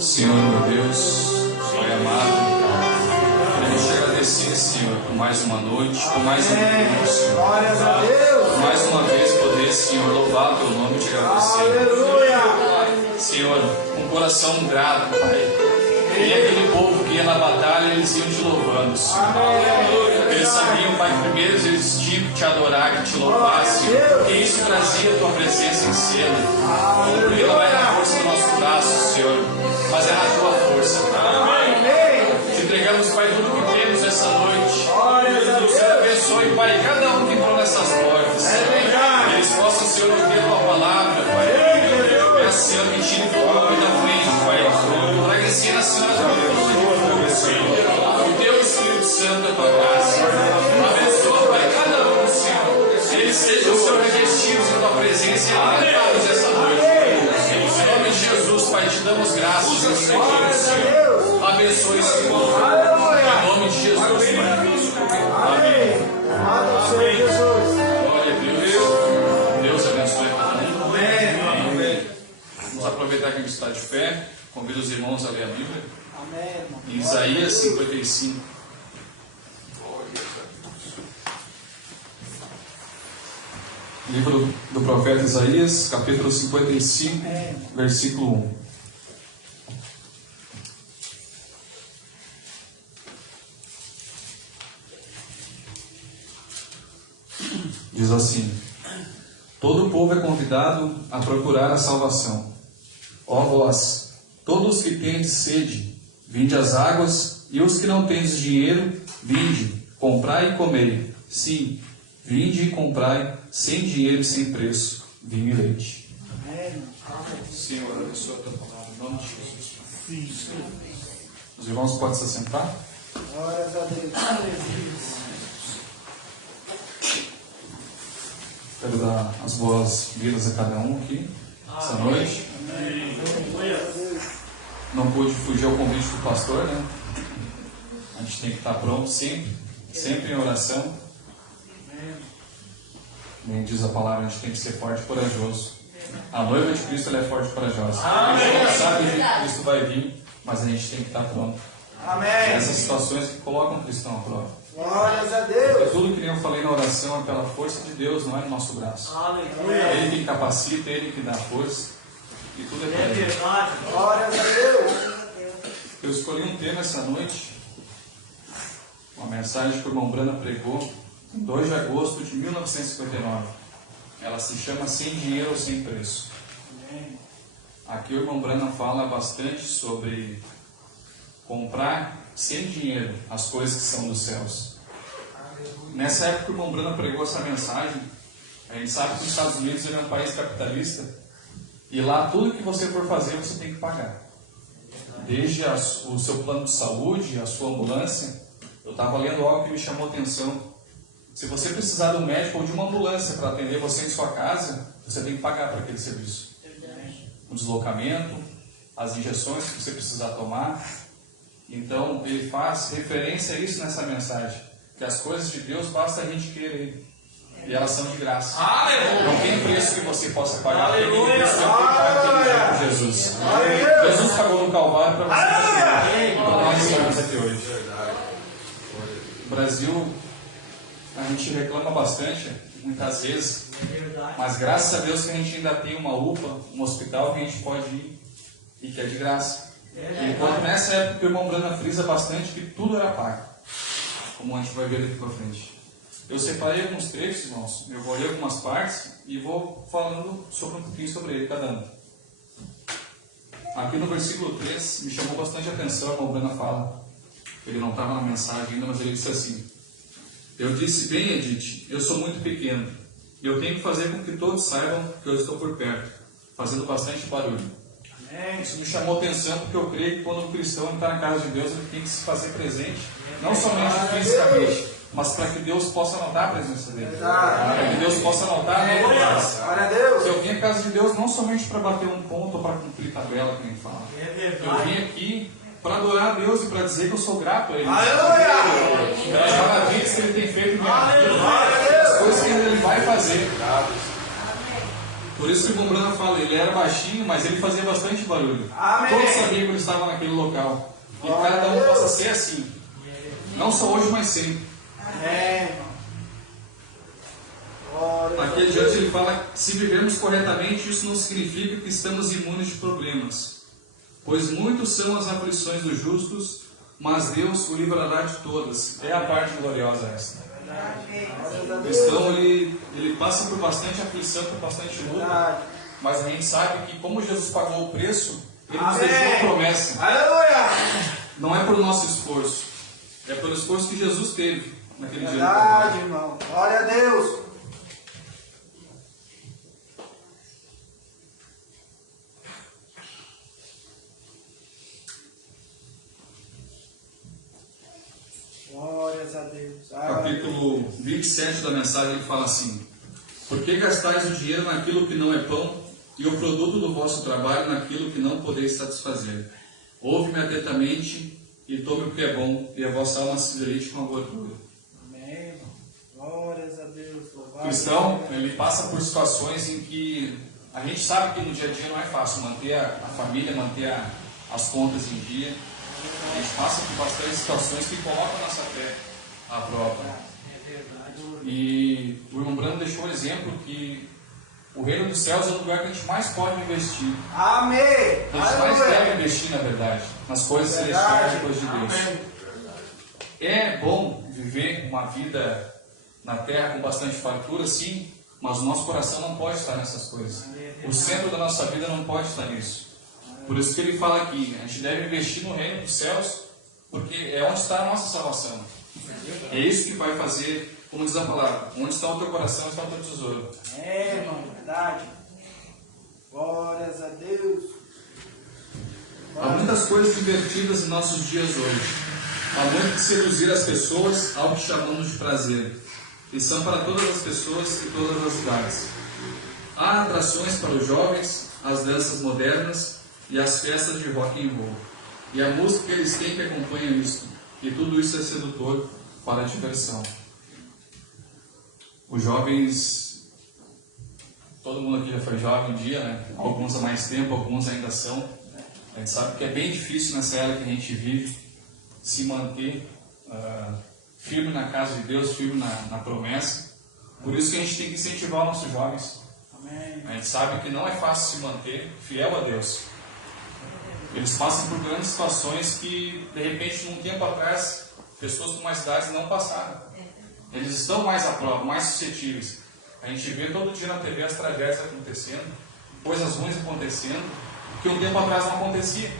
Senhor, meu Deus, Pai amado, queremos te agradecer, Senhor, por mais uma noite, por mais um domingo, Senhor. Glórias a Deus. Por mais uma vez poder, Senhor, louvar o teu nome e te agradecer. Aleluia. Senhor, com um coração grato, Pai. E aquele povo que ia na batalha, eles iam te louvando, Senhor. Eles sabiam, Pai, que primeiro eles tinham que te adorar, que te louvar, Senhor. Porque isso trazia a tua presença em cena. Porque não é na força do nosso braço, Senhor, mas é na tua força. Te entregamos, Pai, tudo que temos essa noite. Senhor, abençoe, Pai, cada um que entrou nessas portas. Eles possam, Senhor, ouvir a tua palavra, Pai. Peço, Senhor, que tire todo o nome da frente, Pai. Traga em cena, Senhor, a tua cruz de fogo, Senhor. O teu Espírito Santo, a tua graça. Abençoa, Pai, cada um, Senhor. Eles sejam, Senhor, revestidos com a tua presença e alimentados essa noite. Em nome de Jesus, Pai, te damos graças e te pedimos, Senhor. Abençoe, Senhor. Em nome de Jesus, Pai. Amém. Amém. Glória a Deus. Deus abençoe cada um. Amém. Vamos aproveitar que a gente está de pé. Convido os irmãos a ler a Bíblia. Em Isaías 55. Livro do profeta Isaías, capítulo 55, versículo 1. Diz assim: todo o povo é convidado a procurar a salvação. Ó vós, todos os que tendes sede, vinde às águas, e os que não tendes dinheiro, vinde, comprai e comei. Sim, vinde e comprai, sem dinheiro e sem preço, vinho e leite. Senhor, abençoa a tua palavra, em nome de Jesus. Os irmãos podem se assentar? Glórias a Deus. Quero dar as boas-vindas a cada um aqui, essa noite. Não pude fugir ao convite do pastor, né? A gente tem que estar pronto sempre em oração. Nem diz a palavra, a gente tem que ser forte e corajoso. A noiva de Cristo, ela é forte e corajosa. A gente não sabe que Cristo vai vir, mas a gente tem que estar pronto. Amém. Essas situações que colocam o cristão à prova. Glórias a Porque Deus. tudo que nem eu falei na oração é pela força de Deus, não é no nosso braço. Ele que capacita, Ele que dá força. E tudo é para Ele. Glórias a Deus. Eu escolhi um tema essa noite. Uma mensagem que o irmão Brana pregou em 2 de agosto de 1959. Ela se chama Sem Dinheiro ou Sem Preço. Aqui o irmão Brana fala bastante sobre comprar sem dinheiro as coisas que são dos céus. Nessa época que o irmão Brana pregou essa mensagem, a gente sabe que os Estados Unidos é um país capitalista e lá tudo que você for fazer você tem que pagar. Desde o seu plano de saúde, a sua ambulância. Eu estava lendo algo que me chamou a atenção. Se você precisar de um médico ou de uma ambulância para atender você em sua casa, você tem que pagar para aquele serviço. O deslocamento, as injeções que você precisar tomar. Então, ele faz referência a isso nessa mensagem. Que as coisas de Deus basta a gente querer. E elas são de graça. Não tem preço que você possa pagar. Porque preço que paga por Jesus. Jesus pagou no Calvário para você. Para nós estamos aqui hoje. O Brasil, a gente reclama bastante. muitas vezes, mas graças a Deus que a gente ainda tem uma UPA, um hospital que a gente pode ir e que é de graça. Enquanto nessa época o irmão Brana frisa bastante que tudo era pago, como a gente vai ver daqui para frente. Eu separei alguns trechos, irmãos, eu vou ler algumas partes e vou falando sobre um pouquinho sobre ele, cada um. Aqui no versículo 3 me chamou bastante a atenção, o irmão Brana fala, ele não estava na mensagem ainda, mas ele disse assim: eu disse, bem, Edith, eu sou muito pequeno, e eu tenho que fazer com que todos saibam que eu estou por perto, fazendo bastante barulho. Isso me chamou a atenção porque eu creio que quando um cristão está na casa de Deus, ele tem que se fazer presente, não somente fisicamente, mas para que Deus possa notar a presença dele, para que Deus possa notar a nossa presença. Eu vim à casa de Deus não somente para bater um ponto ou para cumprir tabela, que nem fala. Eu vim aqui para adorar a Deus e para dizer que eu sou grato a Ele. Pelas maravilhas que Ele tem feito em minha vida, as coisas que Ele vai fazer. Por isso que o irmão Brana fala, ele era baixinho, mas ele fazia bastante barulho. Todos sabiam que ele estava naquele local. E cada um possa ser assim. Não só hoje, mas sempre. Aqui adiante ele fala que se vivermos corretamente, isso não significa que estamos imunes de problemas. Pois muitos são as aflições dos justos, mas Deus o livrará de todas. É a parte gloriosa essa. O cristão ele passa por bastante aflição, por bastante luta, mas a gente sabe que como Jesus pagou o preço, Ele nos deixou uma promessa. Não é pelo nosso esforço, é pelo esforço que Jesus teve naquele dia. Verdade, irmão. Glória a Deus. Glórias a Deus. Capítulo 27 da mensagem ele fala assim: por que gastais o dinheiro naquilo que não é pão e o produto do vosso trabalho naquilo que não podeis satisfazer? Ouve-me atentamente e tome o que é bom, e a vossa alma se deleite com a gordura. Amém. Glórias a Deus. O cristão, ele passa por situações em que a gente sabe que no dia a dia não é fácil manter a família, manter as contas em dia. A gente passa por bastante situações que colocam a nossa fé à prova. E o irmão Brando deixou um exemplo que o reino dos céus é o lugar que a gente mais pode investir. Amém. A gente mais deve investir, na verdade, nas coisas celestiais e coisas de Deus. É bom viver uma vida na terra com bastante fartura, sim, mas o nosso coração não pode estar nessas coisas. O centro da nossa vida não pode estar nisso. Por isso que ele fala aqui, a gente deve investir no reino dos céus, porque é onde está a nossa salvação. É isso que vai fazer, como diz a palavra, onde está o teu coração, está o teu tesouro. É, irmão, verdade. Glórias a Deus. Há muitas coisas divertidas em nossos dias hoje. Há muito que seduzir as pessoas ao que chamamos de prazer. E são para todas as pessoas e todas as idades. Há atrações para os jovens, as danças modernas e as festas de rock and roll. E a música que eles têm que acompanha isso. E tudo isso é sedutor para a diversão. Os jovens, todo mundo aqui já foi jovem um dia, né? Alguns há mais tempo, alguns ainda são. A gente sabe que é bem difícil nessa era que a gente vive se manter firme na casa de Deus, firme na promessa. Por isso que a gente tem que incentivar os nossos jovens. Amém. A gente sabe que não é fácil se manter fiel a Deus. Eles passam por grandes situações que, de repente, num tempo atrás, pessoas com mais idade não passaram. Eles estão mais à prova, mais suscetíveis. A gente vê todo dia na TV as tragédias acontecendo, coisas ruins acontecendo, que um tempo atrás não acontecia.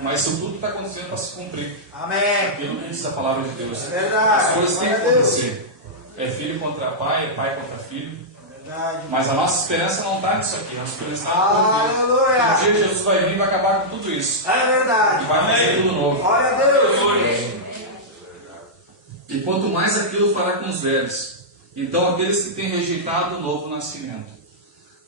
Mas isso tudo está acontecendo para se cumprir. Amém. Aquilo que diz a palavra de Deus. É verdade. As coisas têm que acontecer. É filho contra pai, é pai contra filho. Verdade. Mas a nossa esperança não está nisso aqui. A nossa esperança está no Aleluia. dia Jesus vai vir e vai acabar com tudo isso. É verdade. E vai fazer tudo novo. Glória a Deus. E quanto mais aquilo fará com os velhos. Então aqueles que têm rejeitado o novo nascimento.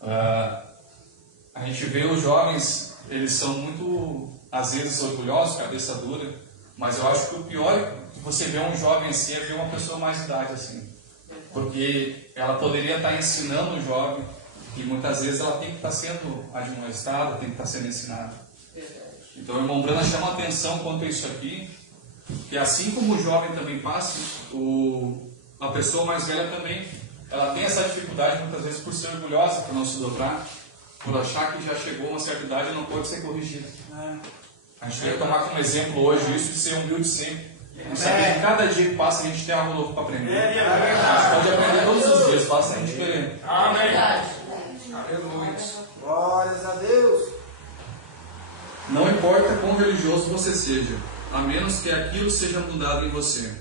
A gente vê os jovens, eles são muito, às vezes, orgulhosos, cabeça dura. Mas eu acho que o pior que você vê um jovem assim é ver uma pessoa mais de idade assim. Porque ela poderia estar ensinando o jovem e muitas vezes ela tem que estar sendo admoestada, tem que estar sendo ensinada. Então o irmão Brana chama a atenção quanto a isso aqui, que assim como o jovem também passa, a pessoa mais velha também, ela tem essa dificuldade muitas vezes por ser orgulhosa, por não se dobrar, por achar que já chegou a uma certa idade e não pode ser corrigida. A gente vai tomar como exemplo hoje isso de ser humilde sempre. E saber que cada dia que passa a gente tem algo novo para aprender. A gente pode aprender todos os dias, basta a gente querer. Amém. Aleluia. Glórias a Deus. Não importa quão religioso você seja, a menos que aquilo seja mudado em você.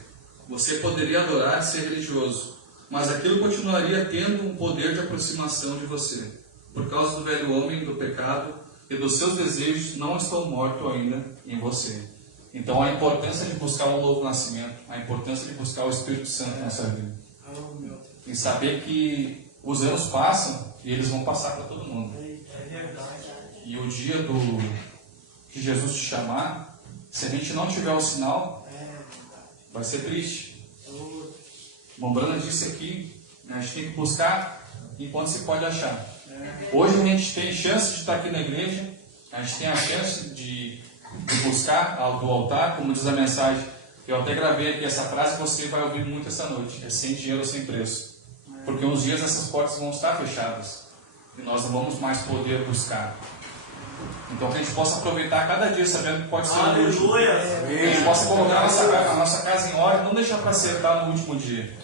Você poderia adorar e ser religioso, mas aquilo continuaria tendo um poder de aproximação de você, por causa do velho homem, do pecado e dos seus desejos não estão mortos ainda em você. Então a importância de buscar um novo nascimento, a importância de buscar o Espírito Santo na sua vida. E saber que os anos passam e eles vão passar para todo mundo. E o dia que Jesus te chamar, se a gente não tiver o sinal, vai ser triste. Mombrana disse aqui, a gente tem que buscar enquanto se pode achar. Hoje a gente tem chance de estar aqui na igreja, a gente tem a chance de buscar do altar, como diz a mensagem. Eu até gravei aqui essa frase que você vai ouvir muito essa noite: é sem dinheiro, sem preço. Porque uns dias essas portas vão estar fechadas e nós não vamos mais poder buscar. Então que a gente possa aproveitar cada dia sabendo que pode ser o último. Que a gente possa colocar a nossa casa em ordem, não deixar para acertar no último dia.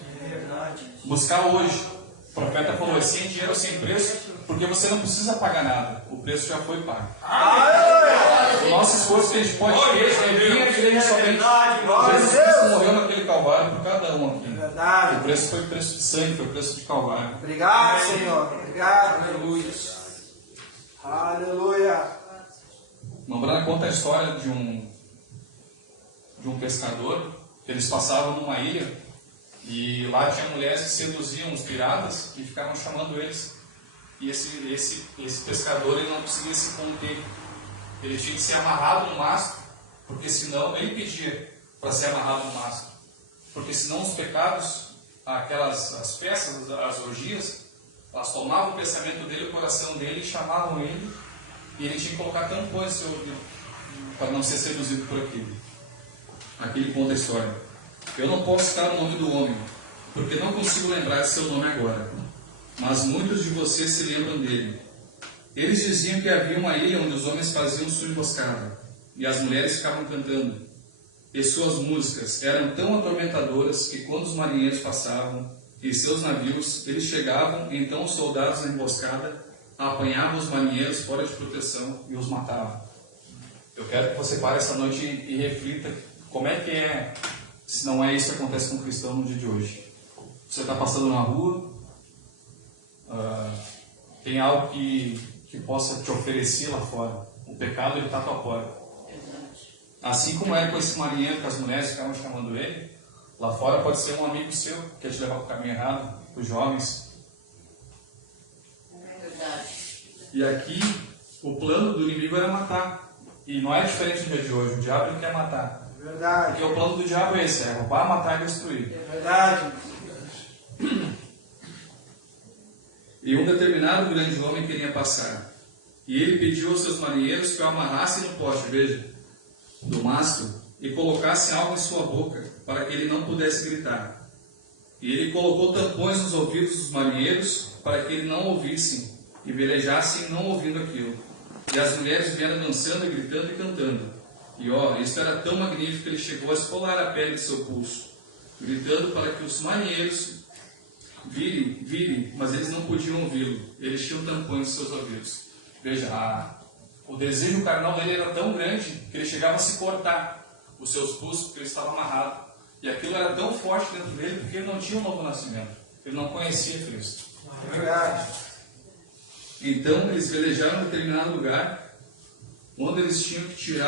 Buscar hoje. O profeta falou: é sem dinheiro, sem preço, porque você não precisa pagar nada. O preço já foi pago. O nosso esforço que a gente pode ter é vir à igreja somente. Jesus Cristo morreu naquele Calvário por cada um aqui. O preço foi preço de sangue, foi preço de Calvário. Obrigado, Senhor. Obrigado. Aleluia. Aleluia. Mombrana conta a história de um pescador, que eles passavam numa ilha e lá tinha mulheres que seduziam os piratas e ficavam chamando eles. E esse pescador ele não conseguia se conter. Ele tinha que ser amarrado no mastro, porque senão ele pedia para ser amarrado no mastro, porque senão os pecados, as peças, as orgias, elas tomavam o pensamento dele, o coração dele, e chamavam ele, e ele tinha que colocar tampões no seu ouvido para não ser seduzido por aquilo. Aqui ele conta a história: eu não posso citar o nome do homem, porque não consigo lembrar de seu nome agora, mas muitos de vocês se lembram dele. Eles diziam que havia uma ilha onde os homens faziam sua emboscada, e as mulheres ficavam cantando. E suas músicas eram tão atormentadoras que quando os marinheiros passavam em seus navios, eles chegavam, então os soldados na emboscada apanhavam os marinheiros fora de proteção e os matavam. Eu quero que você pare essa noite e reflita como é que é, se não é isso que acontece com o cristão no dia de hoje. Você está passando na rua, tem algo que possa te oferecer lá fora. O pecado ele está à tua porta. Assim como era com esse marinheiro que as mulheres ficavam chamando ele, lá fora pode ser um amigo seu que quer te levar para o caminho errado, os jovens. E aqui o plano do inimigo era matar. E não é diferente do dia de hoje. O diabo ele quer matar. Verdade. Porque o plano do diabo é esse: é roubar, matar e destruir. Verdade. E um determinado grande homem queria passar. E ele pediu aos seus marinheiros que o amarrassem no poste, veja, do mastro, e colocassem algo em sua boca, para que ele não pudesse gritar. E ele colocou tampões nos ouvidos dos marinheiros, para que ele não ouvissem, e velejassem não ouvindo aquilo. E as mulheres vieram dançando, e gritando e cantando. E isso era tão magnífico que ele chegou a esfolar a pele de seu pulso, gritando para que os marinheiros virem, mas eles não podiam ouvi-lo. Eles tinham tampões em seus ouvidos. Veja, o desejo carnal dele era tão grande que ele chegava a se cortar os seus pulsos porque ele estava amarrado. E aquilo era tão forte dentro dele porque ele não tinha um novo nascimento. Ele não conhecia Cristo. Verdade. Então eles velejaram em determinado lugar onde eles tinham que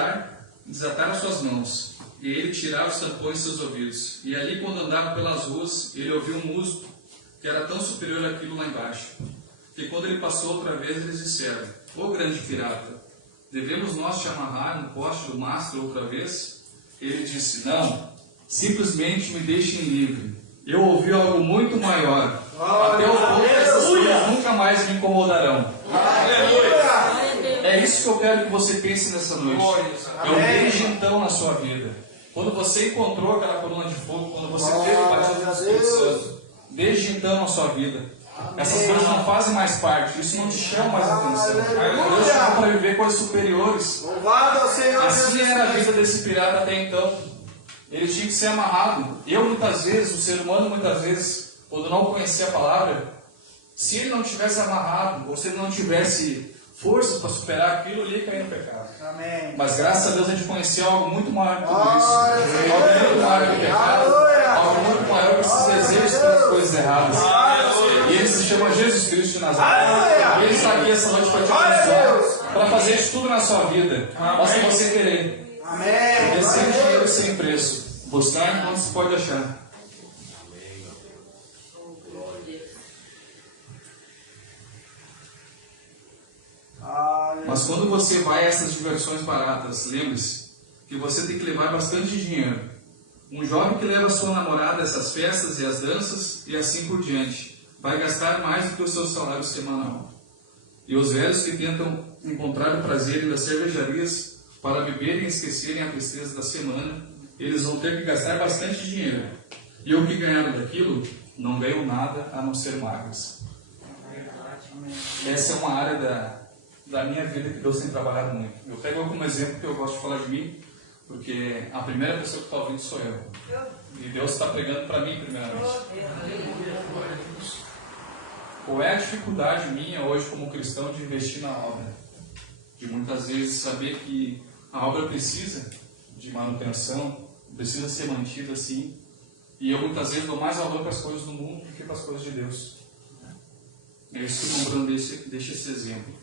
desatar as suas mãos. E ele tirava os tampões de seus ouvidos. E ali, quando andava pelas ruas, ele ouviu um músico que era tão superior àquilo lá embaixo, que quando ele passou outra vez, eles disseram: ô grande pirata, devemos nós te amarrar no poste do mastro outra vez? Ele disse: não, simplesmente me deixem livre. Eu ouvi algo muito maior, até o ponto que essas coisas nunca mais me incomodarão. É isso que eu quero que você pense nessa noite. É um beijo então na sua vida. Quando você encontrou aquela coluna de fogo, quando você teve o batismo do Espírito Santo, desde então na sua vida. Essas coisas não fazem mais parte, isso não te chama mais atenção. Deus te chamou para viver coisas superiores. Louvado ao Senhor. Assim era a vida desse pirata até então. Ele tinha que ser amarrado. Eu muitas vezes, o ser humano muitas vezes, quando não conhecia a palavra, se ele não tivesse amarrado, ou se ele não tivesse forças para superar aquilo, ele ia cair no pecado. Amém. Mas graças a Deus a gente conheceu algo muito maior que tudo isso. Algo muito maior que o pecado. Algo muito maior que esses desejos pelas coisas erradas. E ele se chama Jesus Cristo de Nazaré. E ele está aqui essa noite para te abençoar, para fazer isso tudo na sua vida. Basta você querer. Amém. Porque sem dinheiro, sem preço. Buscar enquanto se pode achar. Mas quando você vai a essas diversões baratas, lembre-se que você tem que levar bastante dinheiro. Um jovem que leva sua namorada a essas festas e as danças e assim por diante, vai gastar mais do que o seu salário semanal. E os velhos que tentam encontrar o prazer das cervejarias para beberem e esquecerem a tristeza da semana, eles vão ter que gastar bastante dinheiro. E o que ganharam daquilo, não ganham nada a não ser mágoas. Essa é uma área da minha vida que Deus tem trabalhado muito. Eu pego como exemplo que eu gosto de falar de mim, porque a primeira pessoa que está ouvindo sou eu. E Deus está pregando para mim primeiramente. Qual é a dificuldade minha hoje como cristão de investir na obra? De muitas vezes saber que a obra precisa de manutenção, precisa ser mantida assim. E eu muitas vezes dou mais valor para as coisas do mundo do que para as coisas de Deus. É isso que o Bruno deixa esse exemplo.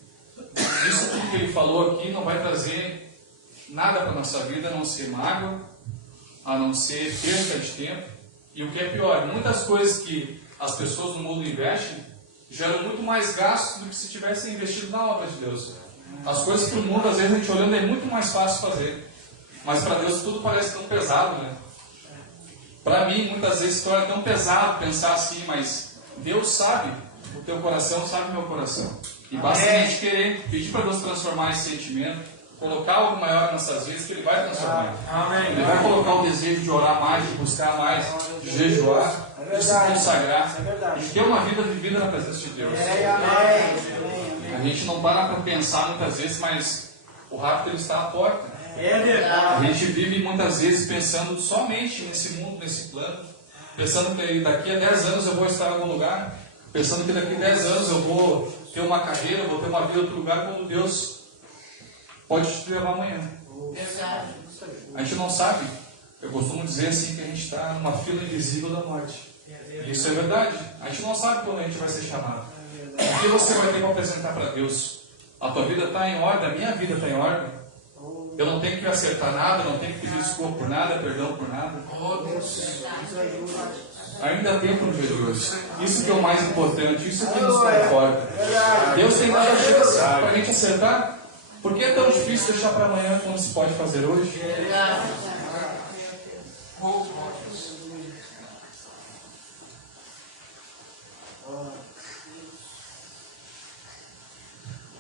Isso tudo que ele falou aqui não vai trazer nada para a nossa vida, a não ser mágoa, a não ser perda de tempo. E o que é pior, muitas coisas que as pessoas no mundo investem geram muito mais gastos do que se tivessem investido na obra de Deus. As coisas para o mundo, às vezes, a gente olhando é muito mais fácil fazer. Mas para Deus tudo parece tão pesado, né? Para mim, muitas vezes, se torna tão pesado pensar assim, mas Deus sabe o teu coração, sabe o meu coração. E basta a gente querer, pedir para Deus transformar esse sentimento, colocar algo maior nas nossas vidas, que Ele vai transformar. Amém. Ele vai colocar o desejo de orar mais, de buscar mais, de jejuar, de se consagrar, de ter uma vida vivida na presença de Deus. A gente não para para pensar muitas vezes, mas o rapto ele está à porta. A gente vive muitas vezes pensando somente nesse mundo, nesse plano, pensando que daqui a 10 anos eu vou estar em algum lugar, pensando que daqui a 10 anos eu vou ter uma carreira, eu vou ter uma vida em outro lugar, quando Deus pode te levar amanhã. A gente não sabe. Eu costumo dizer assim que a gente está numa fila invisível da morte. Isso é verdade. A gente não sabe quando a gente vai ser chamado. O que você vai ter para apresentar para Deus? A tua vida está em ordem, a minha vida está em ordem. Eu não tenho que acertar nada, não tenho que pedir desculpa por nada, perdão por nada. Ainda há tempo no dia de hoje. Isso que é o mais importante, isso que nos conforta. Deus tem dado a chance para a gente acertar. Por que é tão difícil deixar para amanhã como se pode fazer hoje?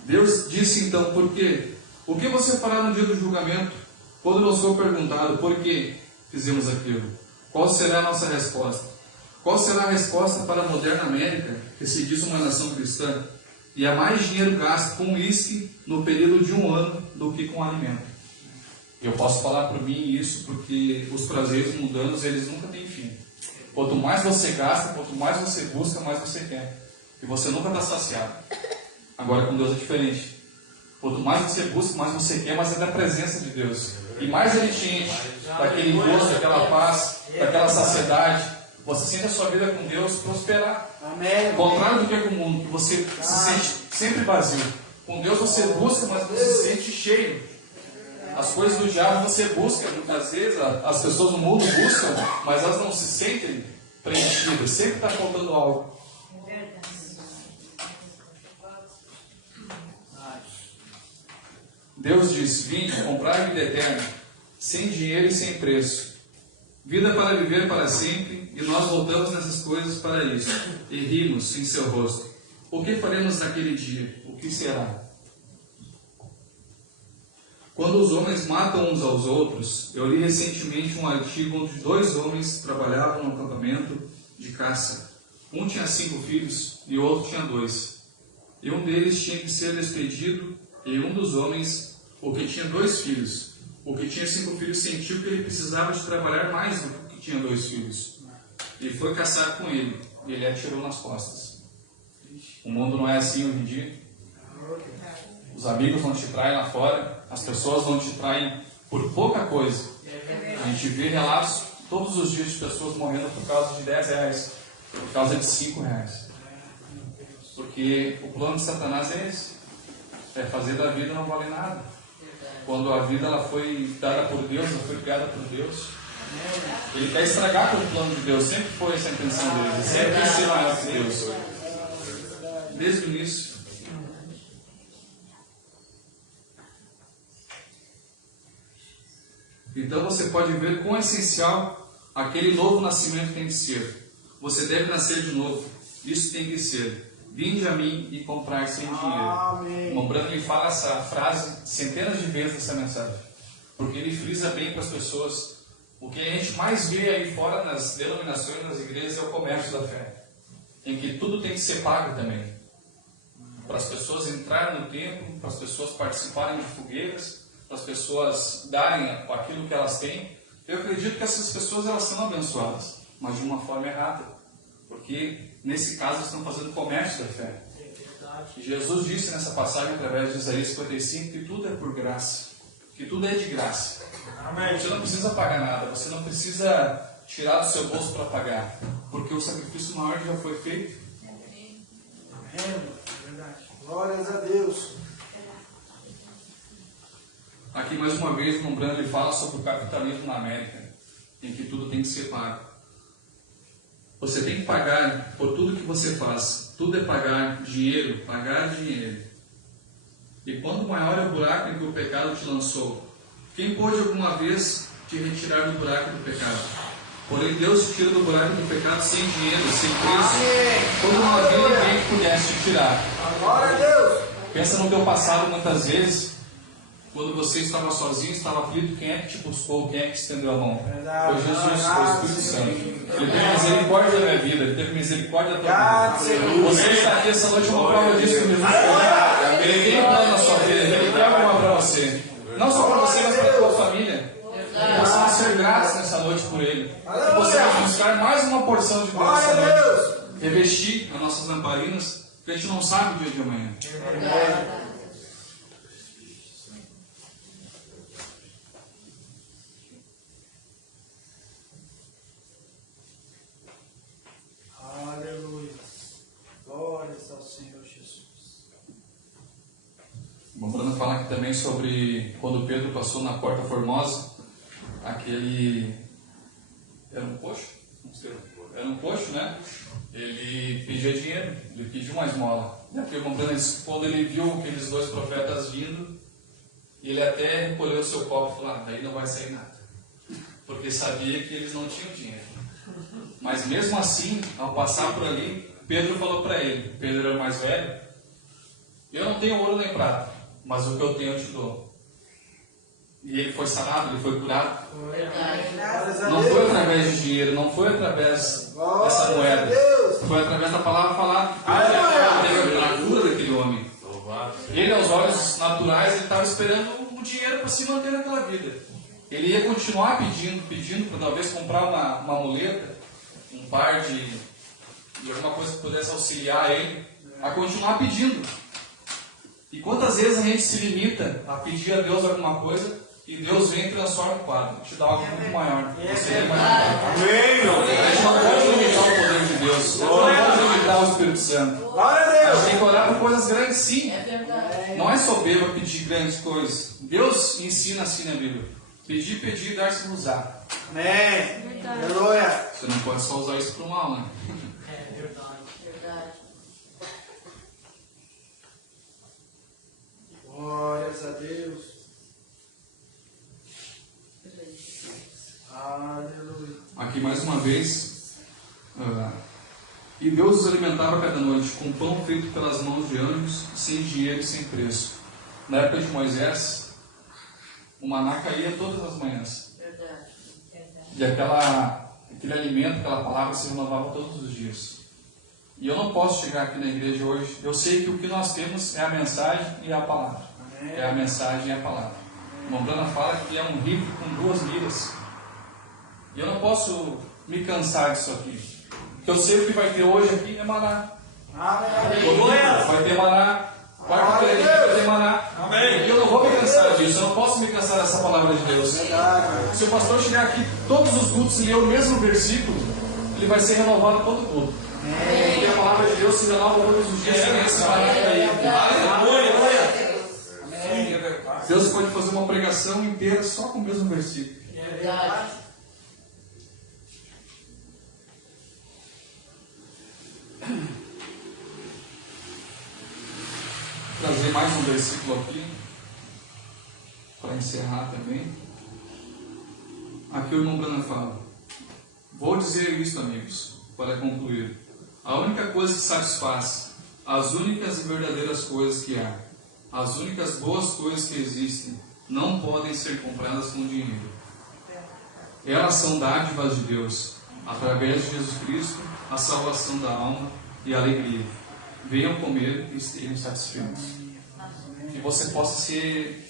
Deus disse então, por quê? O que você fará no dia do julgamento? Quando nos for perguntado por que fizemos aquilo? Qual será a nossa resposta? Qual será a resposta para a moderna América, que se diz uma nação cristã, e há mais dinheiro gasto com uísque no período de um ano do que com alimento? Eu posso falar por mim isso porque os prazeres mundanos, eles nunca têm fim. Quanto mais você gasta, quanto mais você busca, mais você quer. E você nunca está saciado. Agora com Deus é diferente. Quanto mais você busca, mais você quer, mais é da presença de Deus. E mais Ele te enche daquele gosto, daquela paz, daquela saciedade. Você sente a sua vida com Deus prosperar. Amém. Contrário do que é com o mundo, que você se sente sempre vazio. Com Deus você busca, mas você se sente cheio. As coisas do diabo você busca, muitas vezes as pessoas no mundo buscam, mas elas não se sentem preenchidas. Sempre está faltando algo. Deus diz: vinde, comprar a vida eterna, sem dinheiro e sem preço. Vida para viver para sempre, e nós voltamos nessas coisas para isso, e rimos em seu rosto. O que faremos naquele dia? O que será? Quando os homens matam uns aos outros, eu li recentemente um artigo onde 2 homens trabalhavam no acampamento de caça. Um tinha 5 filhos e o outro tinha 2. E um deles tinha que ser despedido, e um dos homens, o que tinha 2 filhos, o que tinha 5 filhos, sentiu que ele precisava de trabalhar mais do que tinha 2 filhos. E foi caçar com ele, e ele atirou nas costas. O mundo não é assim hoje em dia. Os amigos não te traem lá fora, as pessoas não te traem por pouca coisa. A gente vê relatos todos os dias de pessoas morrendo por causa de R$10, por causa de R$5. Porque o plano de Satanás é esse: é fazer da vida não valer nada. Quando a vida ela foi dada por Deus, ela foi criada por Deus, ele quer estragar com o plano de Deus. Sempre foi essa a intenção dele, sempre quis ser maior que Deus, desde o início. Então você pode ver quão essencial aquele novo nascimento tem que ser. Você deve nascer de novo. Isso tem que ser: vinde a mim e comprar sem dinheiro. O Brando lhe fala essa frase centenas de vezes nessa mensagem, porque ele frisa bem para as pessoas. O que a gente mais vê aí fora nas denominações, nas igrejas, é o comércio da fé, em que tudo tem que ser pago também, para as pessoas entrarem no templo, para as pessoas participarem de fogueiras, para as pessoas darem aquilo que elas têm. Eu acredito que essas pessoas elas são abençoadas, mas de uma forma errada, porque nesse caso estão fazendo comércio da fé. E Jesus disse nessa passagem, através de Isaías 55, que tudo é por graça, que tudo é de graça. Amém. Você não precisa pagar nada, você não precisa tirar do seu bolso para pagar, porque o sacrifício maior já foi feito. Amém. Glórias a Deus. Aqui mais uma vez, o Brando ele fala sobre o capitalismo na América, em que tudo tem que ser pago. Você tem que pagar por tudo que você faz. Tudo é pagar dinheiro, pagar dinheiro. E quanto maior é o buraco em que o pecado te lançou, quem pôde alguma vez te retirar do buraco do pecado? Porém, Deus te tira do buraco do pecado sem dinheiro, sem preço. Quando não havia ninguém que pudesse te tirar. Glória a Deus. Pensa no teu passado muitas vezes. Quando você estava sozinho, estava aflito, quem é que te buscou? Quem é que te estendeu a mão? Foi Jesus, foi o Espírito Santo. Ele teve misericórdia da minha vida, ele teve misericórdia da tua vida. Você está aqui essa noite, uma prova disso que Jesus fez. Ele tem um plano na sua vida, ele tem algo para você. Não só para você, mas para a tua família. E possamos ser gratos nessa noite por ele. E possamos buscar mais uma porção de graça nessa noite. Revestir as nossas lamparinas, porque a gente não sabe o dia de amanhã. Aleluia. Glórias ao Senhor Jesus. Bom, para falar aqui também sobre quando Pedro passou na Porta Formosa, aquele era um coxo? Era um coxo, né? Ele pedia dinheiro, ele pediu uma esmola. E aqui o Brando disse que quando ele viu aqueles 2 profetas vindo, ele até recolheu o seu copo e falou: daí não vai sair nada, porque sabia que eles não tinham dinheiro. Mas mesmo assim, ao passar por ali, Pedro falou para ele, Pedro era mais velho: eu não tenho ouro nem prata, mas o que eu tenho eu te dou. E ele foi sarado, ele foi curado. Não foi através de dinheiro, não foi através dessa moeda, foi através da palavra falada. Pedro teve a cura daquele homem. Ele, aos olhos naturais, ele estava esperando o dinheiro para se manter naquela vida. Ele ia continuar pedindo para talvez comprar uma muleta, um par de alguma coisa que pudesse auxiliar ele a continuar pedindo. E quantas vezes a gente se limita a pedir a Deus alguma coisa e Deus vem e transforma o quadro, te dá algo muito maior. Você é maior. A gente não pode limitar o poder de Deus, não pode limitar o Espírito Santo. A gente tem que orar por coisas grandes, sim. Não é soberba pedir grandes coisas. Deus ensina assim na Bíblia: pedir, pedir e dar-se-vos-á. Amém. Aleluia. Você não pode só usar isso para o mal, né? É verdade. Glórias a Deus. Aleluia. Aqui mais uma vez. E Deus os alimentava cada noite com pão feito pelas mãos de anjos, sem dinheiro e sem preço. Na época de Moisés, o maná caía todas as manhãs. Verdade. E aquele alimento, aquela palavra se renovava todos os dias. E eu não posso chegar aqui na igreja hoje. Eu sei que o que nós temos é a mensagem e a palavra. É a mensagem e a palavra. O irmão Brana fala que é um rifle com 2 miras. E eu não posso me cansar disso aqui. Porque eu sei o que vai ter hoje aqui é maná. Vai ter maná. Quarta-feira vai ter maná. E eu não vou me cansar disso. Eu não posso me cansar dessa palavra de Deus. Se o pastor chegar aqui todos os cultos e ler o mesmo versículo, ele vai ser renovado todo culto. Porque a palavra de Deus se renova todos os dias sem esse parágrafo aí. Deus pode fazer uma pregação inteira só com o mesmo versículo. Vou trazer mais um versículo aqui para encerrar também. Aqui o irmão Brana fala: vou dizer isto, amigos, para concluir. A única coisa que satisfaz, as únicas e verdadeiras coisas que há, as únicas boas coisas que existem, não podem ser compradas com dinheiro. Elas são dádivas de Deus, através de Jesus Cristo, a salvação da alma e a alegria. Venham comer e estejam satisfeitos. Que você possa ser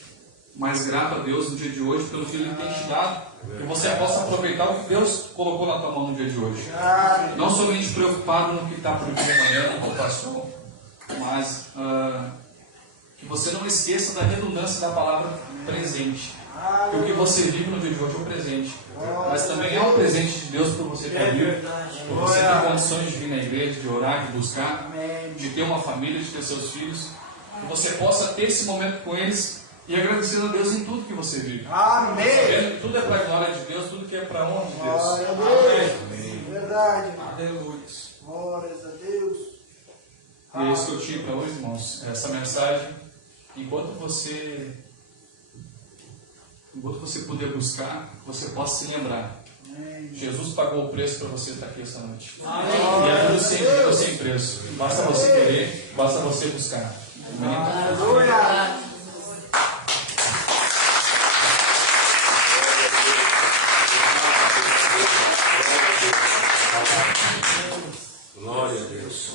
mais grato a Deus no dia de hoje, pelo que Ele tem te dado. Que você possa aproveitar o que Deus colocou na tua mão no dia de hoje. Não somente preocupado no que está por vir amanhã, no que passou, mas que você não esqueça da redundância da palavra presente. Que o que você vive no dia de hoje é um presente. Mas também é um presente de Deus para você estar vivo. Para você ter condições de vir na igreja, de orar, de buscar, de ter uma família, de ter seus filhos. Que você possa ter esse momento com eles e agradecendo a Deus em tudo que você vive. Amém. Sabendo que tudo é para a glória de Deus, tudo que é para a honra de Deus. Amém. Verdade. Aleluia. Glórias a Deus. E é isso que eu tinha para hoje, irmãos. Essa mensagem, enquanto você puder buscar, você possa se lembrar. Jesus pagou o preço para você estar aqui essa noite. E é tudo sem dinheiro, sem preço. Basta você querer, basta você buscar. Aleluia. Glória a Deus.